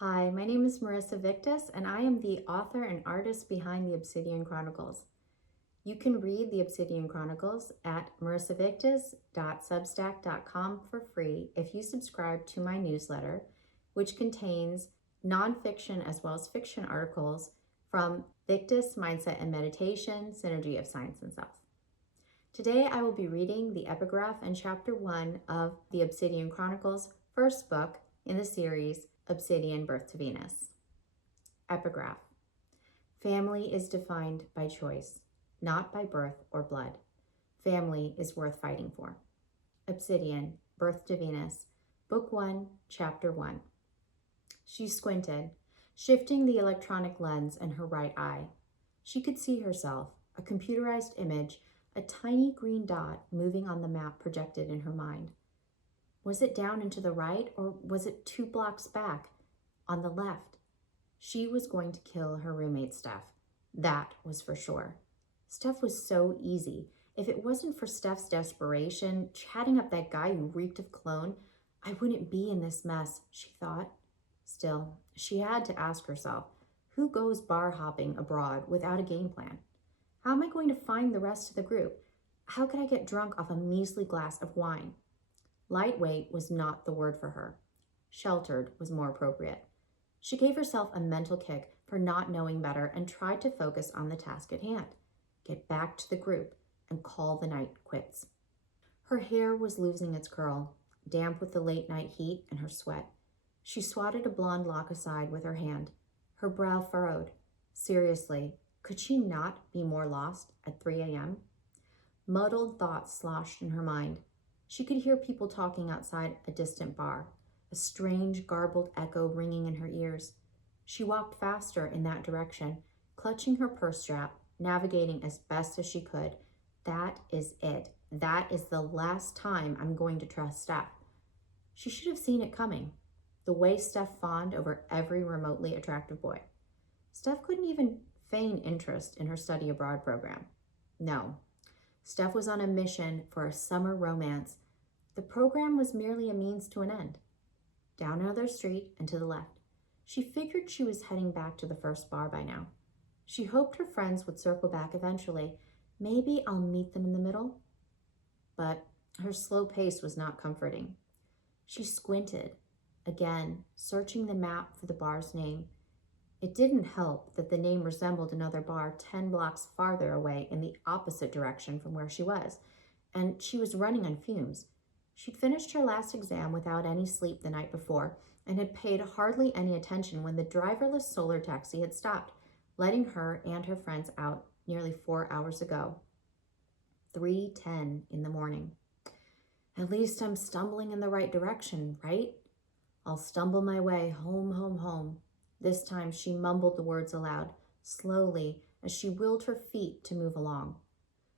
Hi, my name is Marisa Victus, and I am the author and artist behind the Obsidian Chronicles. You can read the Obsidian Chronicles at marisavictus.substack.com for free if you subscribe to my newsletter, which contains nonfiction as well as fiction articles from Victus Mindset and Meditation, Synergy of Science and Self. Today I will be reading the epigraph in Chapter 1 of the Obsidian Chronicles, first book in the series Obsidian Birth to Venus. Epigraph. Family is defined by choice, not by birth or blood. Family is worth fighting for. Obsidian, Birth to Venus, Book 1, Chapter 1. She squinted, shifting the electronic lens in her right eye. She could see herself, a computerized image, a tiny green dot moving on the map projected in her mind. Was it down and to the right, or was it 2 blocks back, on the left? She was going to kill her roommate, Steph. That was for sure. Steph was so easy. If it wasn't for Steph's desperation, chatting up that guy who reeked of cologne, I wouldn't be in this mess, she thought. Still, she had to ask herself, who goes bar hopping abroad without a game plan? How am I going to find the rest of the group? How could I get drunk off a measly glass of wine? Lightweight was not the word for her. Sheltered was more appropriate. She gave herself a mental kick for not knowing better and tried to focus on the task at hand. Get back to the group and call the night quits. Her hair was losing its curl, damp with the late night heat and her sweat. She swatted a blonde lock aside with her hand, her brow furrowed. Seriously, could she not be more lost at 3 a.m.? Muddled thoughts sloshed in her mind. She could hear people talking outside a distant bar, a strange, garbled echo ringing in her ears. She walked faster in that direction, clutching her purse strap, navigating as best as she could. That is it. That is the last time I'm going to trust Steph. She should have seen it coming, the way Steph fawned over every remotely attractive boy. Steph couldn't even feign interest in her study abroad program. No. Steph was on a mission for a summer romance. The program was merely a means to an end. Down another street and to the left. She figured she was heading back to the first bar by now. She hoped her friends would circle back eventually. Maybe I'll meet them in the middle. But her slow pace was not comforting. She squinted, again, searching the map for the bar's name. It didn't help that the name resembled another bar 10 blocks farther away in the opposite direction from where she was, and she was running on fumes. She'd finished her last exam without any sleep the night before and had paid hardly any attention when the driverless solar taxi had stopped, letting her and her friends out nearly 4 hours ago. 3:10 in the morning. At least I'm stumbling in the right direction, right? I'll stumble my way home, home, home. This time she mumbled the words aloud, slowly, as she willed her feet to move along.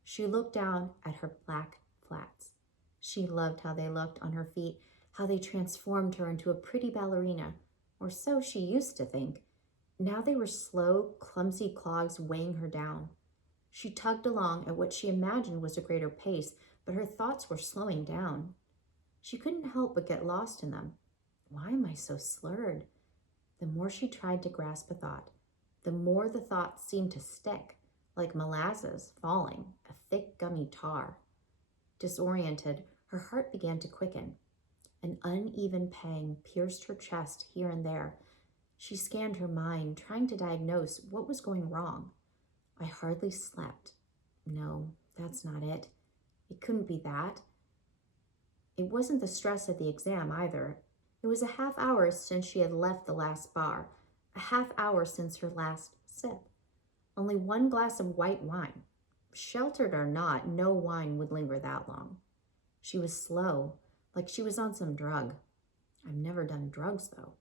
She looked down at her black flats. She loved how they looked on her feet, how they transformed her into a pretty ballerina, or so she used to think. Now they were slow, clumsy clogs weighing her down. She tugged along at what she imagined was a greater pace, but her thoughts were slowing down. She couldn't help but get lost in them. Why am I so slurred? The more she tried to grasp a thought, the more the thought seemed to stick, like molasses falling, a thick gummy tar. Disoriented, her heart began to quicken. An uneven pang pierced her chest here and there. She scanned her mind, trying to diagnose what was going wrong. I hardly slept. No, that's not it. It couldn't be that. It wasn't the stress of the exam either. It was a half hour since she had left the last bar, a half hour since her last sip. Only 1 glass of white wine. Sheltered or not, no wine would linger that long. She was slow, like she was on some drug. I've never done drugs, though.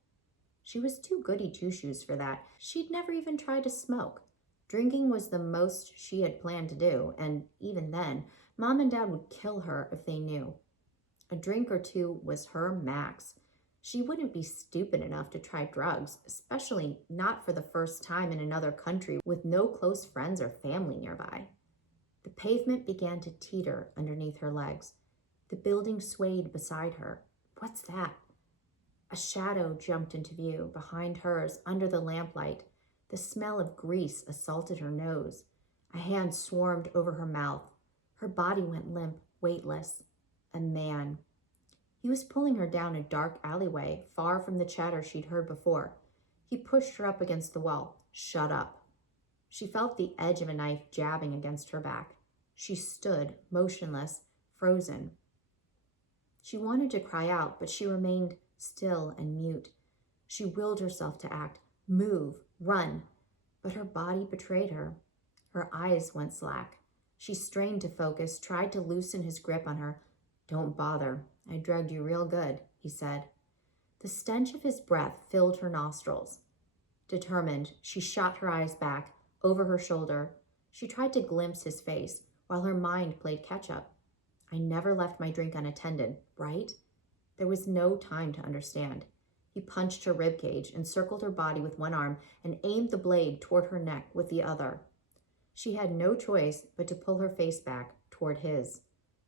She was too goody two-shoes for that. She'd never even tried to smoke. Drinking was the most she had planned to do, and even then, Mom and Dad would kill her if they knew. A drink or two was her max. She wouldn't be stupid enough to try drugs, especially not for the first time in another country with no close friends or family nearby. The pavement began to teeter underneath her legs. The building swayed beside her. What's that? A shadow jumped into view behind hers under the lamplight. The smell of grease assaulted her nose. A hand swarmed over her mouth. Her body went limp, weightless. A man. He was pulling her down a dark alleyway, far from the chatter she'd heard before. He pushed her up against the wall. Shut up. She felt the edge of a knife jabbing against her back. She stood, motionless, frozen. She wanted to cry out, but she remained still and mute. She willed herself to act, move, run, but her body betrayed her. Her eyes went slack. She strained to focus, tried to loosen his grip on her. Don't bother. I drugged you real good, he said. The stench of his breath filled her nostrils. Determined, she shot her eyes back, over her shoulder. She tried to glimpse his face, while her mind played catch-up. I never left my drink unattended, right? There was no time to understand. He punched her ribcage, encircled her body with one arm, and aimed the blade toward her neck with the other. She had no choice but to pull her face back toward his.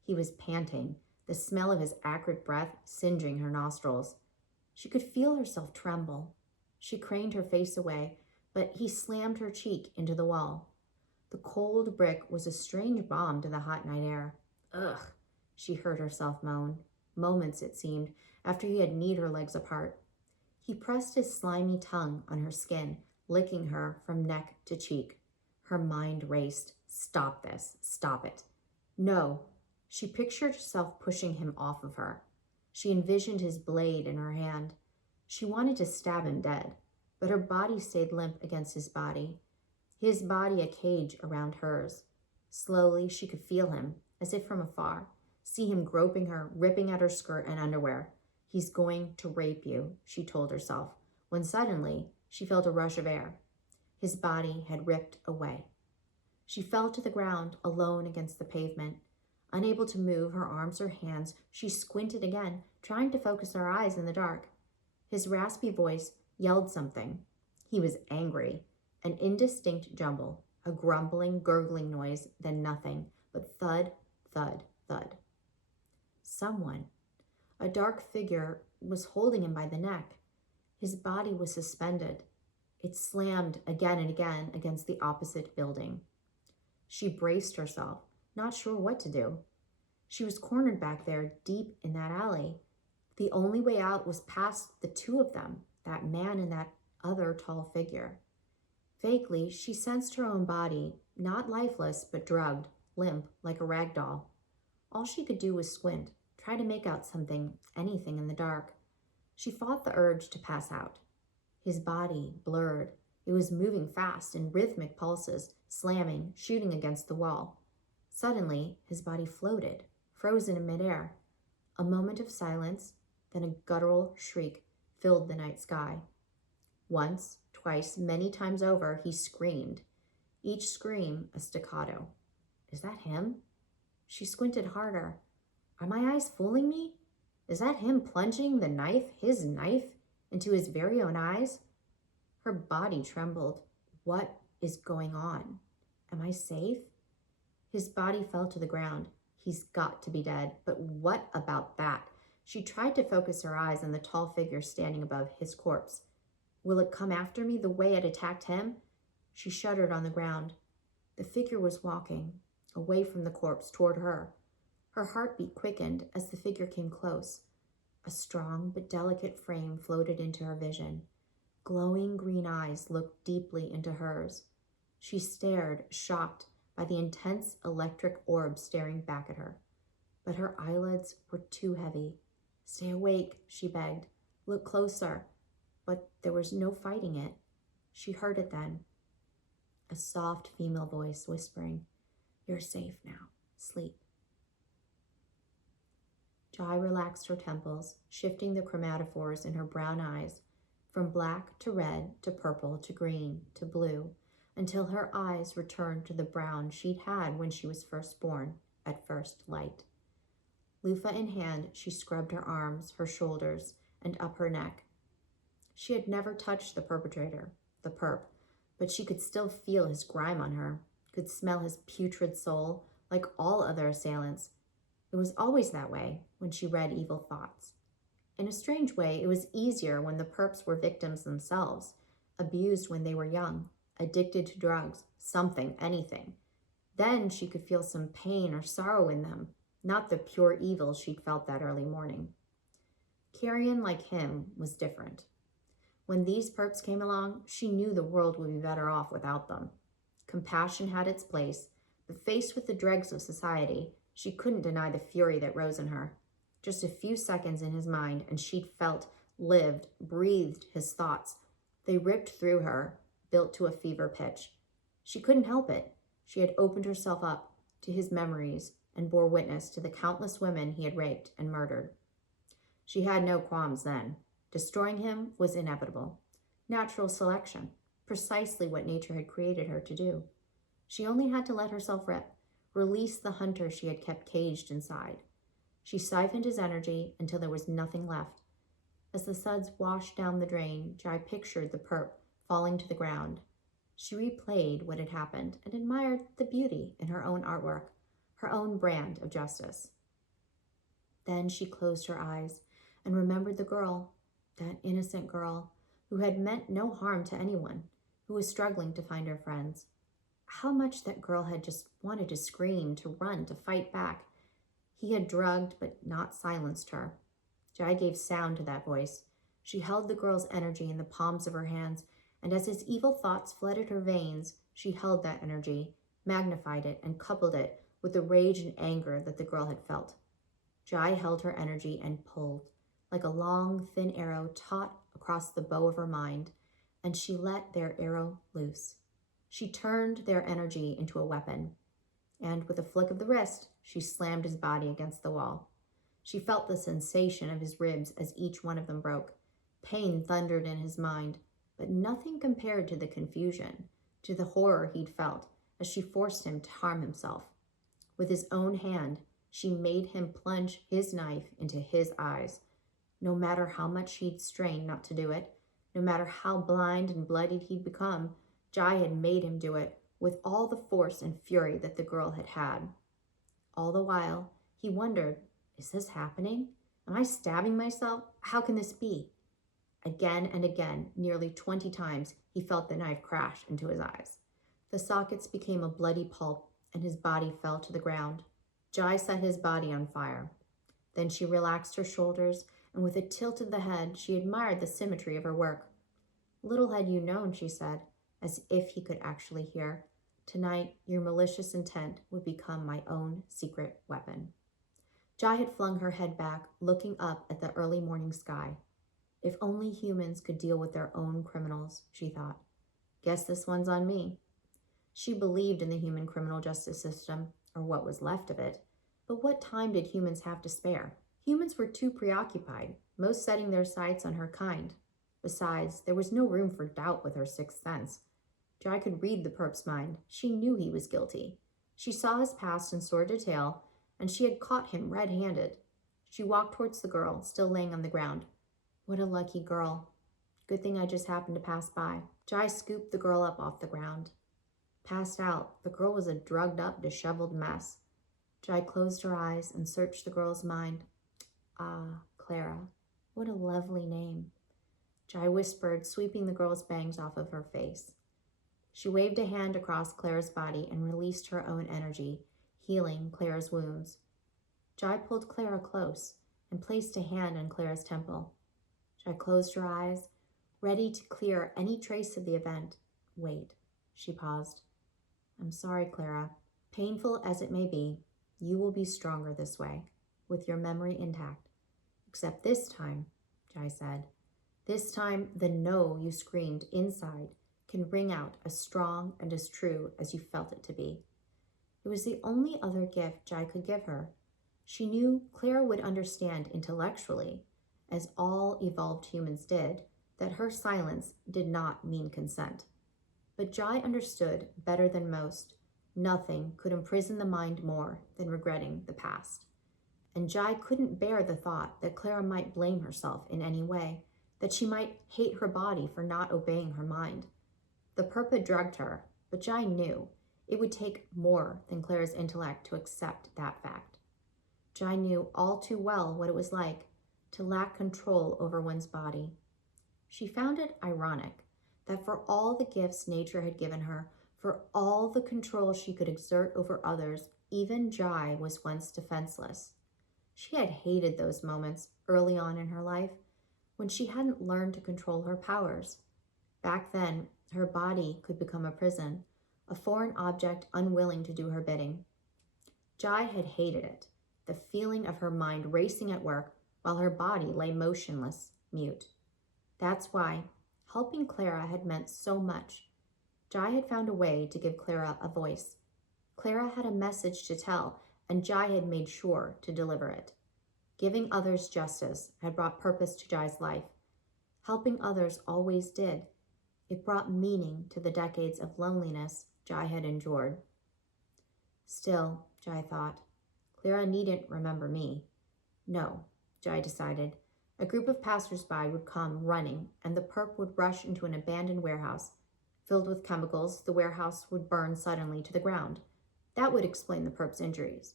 He was panting, the smell of his acrid breath singeing her nostrils. She could feel herself tremble. She craned her face away, but he slammed her cheek into the wall. The cold brick was a strange balm to the hot night air. Ugh, she heard herself moan. Moments, it seemed, after he had kneed her legs apart. He pressed his slimy tongue on her skin, licking her from neck to cheek. Her mind raced. Stop this. Stop it. No. She pictured herself pushing him off of her. She envisioned his blade in her hand. She wanted to stab him dead, but her body stayed limp against his body. His body a cage around hers. Slowly, she could feel him, as if from afar, see him groping her, ripping at her skirt and underwear. He's going to rape you, she told herself, when suddenly she felt a rush of air. His body had ripped away. She fell to the ground, alone against the pavement. Unable to move her arms or hands, she squinted again, trying to focus her eyes in the dark. His raspy voice yelled something. He was angry, an indistinct jumble, a grumbling, gurgling noise, then nothing but thud, thud, thud. Someone, a dark figure, was holding him by the neck. His body was suspended. It slammed again and again against the opposite building. She braced herself, not sure what to do. She was cornered back there, deep in that alley. The only way out was past the two of them, that man and that other tall figure. Vaguely, she sensed her own body, not lifeless, but drugged, limp, like a rag doll. All she could do was squint, try to make out something, anything in the dark. She fought the urge to pass out. His body blurred. It was moving fast in rhythmic pulses, slamming, shooting against the wall. Suddenly, his body floated, frozen in midair. A moment of silence, then a guttural shriek filled the night sky. Once, twice, many times over, he screamed. Each scream a staccato. Is that him? She squinted harder. Are my eyes fooling me? Is that him plunging the knife, his knife, into his very own eyes? Her body trembled. What is going on? Am I safe? His body fell to the ground. He's got to be dead. But what about that? She tried to focus her eyes on the tall figure standing above his corpse. Will it come after me the way it attacked him? She shuddered on the ground. The figure was walking, away from the corpse, toward her. Her heartbeat quickened as the figure came close. A strong but delicate frame floated into her vision. Glowing green eyes looked deeply into hers. She stared, shocked by the intense electric orb staring back at her. But her eyelids were too heavy. Stay awake, she begged. Look closer. But there was no fighting it. She heard it then. A soft female voice whispering, "You're safe now. Sleep." Jai relaxed her temples, shifting the chromatophores in her brown eyes from black to red to purple to green to blue until her eyes returned to the brown she'd had when she was first born, at first light. Loofah in hand, she scrubbed her arms, her shoulders, and up her neck. She had never touched the perpetrator, the perp, but she could still feel his grime on her, could smell his putrid soul, like all other assailants. It was always that way when she read evil thoughts. In a strange way, it was easier when the perps were victims themselves, abused when they were young, addicted to drugs, something, anything. Then she could feel some pain or sorrow in them, not the pure evil she'd felt that early morning. Carrion, like him, was different. When these perps came along, she knew the world would be better off without them. Compassion had its place, but faced with the dregs of society, she couldn't deny the fury that rose in her. Just a few seconds in his mind, and she'd felt, lived, breathed his thoughts. They ripped through her, built to a fever pitch. She couldn't help it. She had opened herself up to his memories and bore witness to the countless women he had raped and murdered. She had no qualms then. Destroying him was inevitable. Natural selection, precisely what nature had created her to do. She only had to let herself rip, release the hunter she had kept caged inside. She siphoned his energy until there was nothing left. As the suds washed down the drain, Jai pictured the perp falling to the ground. She replayed what had happened and admired the beauty in her own artwork, her own brand of justice. Then she closed her eyes and remembered the girl, that innocent girl, who had meant no harm to anyone, who was struggling to find her friends. How much that girl had just wanted to scream, to run, to fight back. He had drugged but not silenced her. Jai gave sound to that voice. She held the girl's energy in the palms of her hands, and as his evil thoughts flooded her veins, she held that energy, magnified it, and coupled it with the rage and anger that the girl had felt. Jai held her energy and pulled, like a long, thin arrow taut across the bow of her mind, and she let their arrow loose. She turned their energy into a weapon, and with a flick of the wrist, she slammed his body against the wall. She felt the sensation of his ribs as each one of them broke. Pain thundered in his mind, but nothing compared to the confusion, to the horror he'd felt as she forced him to harm himself. With his own hand, she made him plunge his knife into his eyes. No matter how much he'd strained not to do it, no matter how blind and bloodied he'd become, Jai had made him do it with all the force and fury that the girl had had. All the while, he wondered, is this happening? Am I stabbing myself? How can this be? Again and again, nearly 20 times, he felt the knife crash into his eyes. The sockets became a bloody pulp, and his body fell to the ground. Jai set his body on fire. Then she relaxed her shoulders, and with a tilt of the head, she admired the symmetry of her work. Little had you known, she said, as if he could actually hear. Tonight, your malicious intent would become my own secret weapon. Jai had flung her head back, looking up at the early morning sky. If only humans could deal with their own criminals, she thought. Guess this one's on me. She believed in the human criminal justice system, or what was left of it, but what time did humans have to spare? Humans were too preoccupied, most setting their sights on her kind. Besides, there was no room for doubt with her sixth sense. Jai could read the perp's mind. She knew he was guilty. She saw his past in sordid detail, and she had caught him red-handed. She walked towards the girl, still laying on the ground. What a lucky girl. Good thing I just happened to pass by. Jai scooped the girl up off the ground. Passed out, the girl was a drugged-up, disheveled mess. Jai closed her eyes and searched the girl's mind. Ah, Clara. What a lovely name. Jai whispered, sweeping the girl's bangs off of her face. She waved a hand across Clara's body and released her own energy, healing Clara's wounds. Jai pulled Clara close and placed a hand on Clara's temple. Jai closed her eyes, ready to clear any trace of the event. Wait, she paused. I'm sorry, Clara. Painful as it may be, you will be stronger this way, with your memory intact. Except this time, Jai said. This time, the no you screamed inside can ring out as strong and as true as you felt it to be. It was the only other gift Jai could give her. She knew Clara would understand intellectually, as all evolved humans did, that her silence did not mean consent. But Jai understood better than most. Nothing could imprison the mind more than regretting the past. And Jai couldn't bear the thought that Clara might blame herself in any way, that she might hate her body for not obeying her mind. The perp had drugged her, but Jai knew it would take more than Clara's intellect to accept that fact. Jai knew all too well what it was like, to lack control over one's body. She found it ironic that for all the gifts nature had given her, for all the control she could exert over others, even Jai was once defenseless. She had hated those moments early on in her life when she hadn't learned to control her powers. Back then, her body could become a prison, a foreign object unwilling to do her bidding. Jai had hated it, the feeling of her mind racing at work while her body lay motionless, mute. That's why helping Clara had meant so much. Jai had found a way to give Clara a voice. Clara had a message to tell, and Jai had made sure to deliver it. Giving others justice had brought purpose to Jai's life. Helping others always did. It brought meaning to the decades of loneliness Jai had endured. Still, Jai thought, Clara needn't remember me. No, Jai decided. A group of passers-by would come running, and the perp would rush into an abandoned warehouse. Filled with chemicals, the warehouse would burn suddenly to the ground. That would explain the perp's injuries.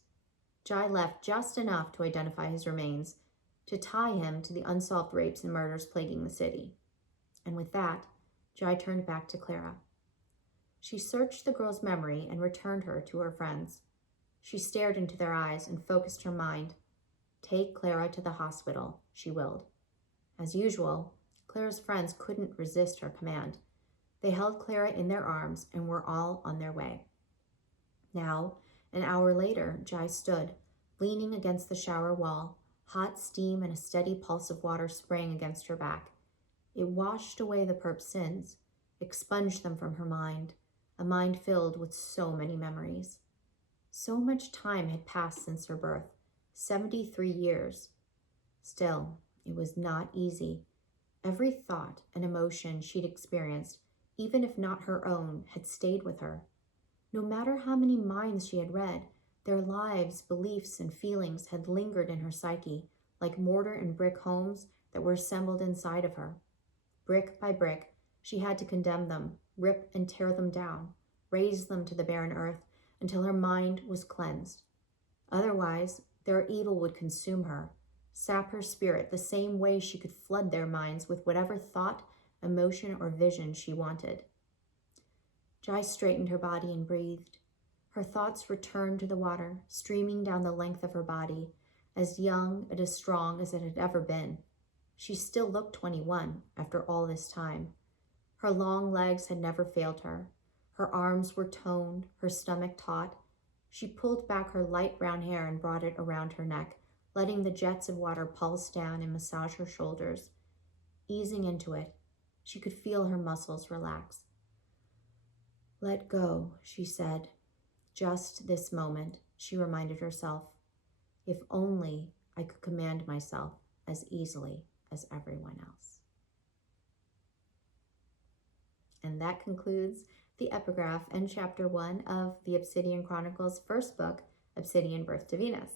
Jai left just enough to identify his remains, to tie him to the unsolved rapes and murders plaguing the city. And with that, Jai turned back to Clara. She searched the girl's memory and returned her to her friends. She stared into their eyes and focused her mind. Take Clara to the hospital, she willed. As usual, Clara's friends couldn't resist her command. They held Clara in their arms and were all on their way. Now, an hour later, Jai stood, leaning against the shower wall, hot steam and a steady pulse of water spraying against her back. It washed away the perp's sins, expunged them from her mind, a mind filled with so many memories. So much time had passed since her birth, 73 years. Still, it was not easy. Every thought and emotion she'd experienced, even if not her own, had stayed with her. No matter how many minds she had read, their lives, beliefs, and feelings had lingered in her psyche, like mortar and brick homes that were assembled inside of her. Brick by brick, she had to condemn them, rip and tear them down, raze them to the barren earth until her mind was cleansed. Otherwise, their evil would consume her, sap her spirit the same way she could flood their minds with whatever thought, emotion, or vision she wanted. Jai straightened her body and breathed. Her thoughts returned to the water, streaming down the length of her body, as young and as strong as it had ever been. She still looked 21 after all this time. Her long legs had never failed her. Her arms were toned, her stomach taut. She pulled back her light brown hair and brought it around her neck, letting the jets of water pulse down and massage her shoulders. Easing into it, she could feel her muscles relax. Let go, she said. Just this moment, she reminded herself. If only I could command myself as easily as everyone else. And that concludes the epigraph and chapter 1 of the Obsidian Chronicles' first book, Obsidian Birth to Venus.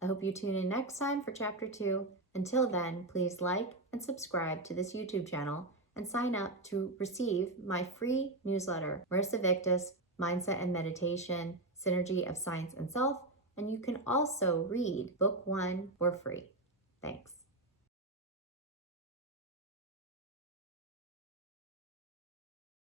I hope you tune in next time for chapter 2. Until then, please like and subscribe to this YouTube channel and sign up to receive my free newsletter, Marisa Victus, Mindset and Meditation, Synergy of Science and Self, and you can also read Book 1 for free. Thanks.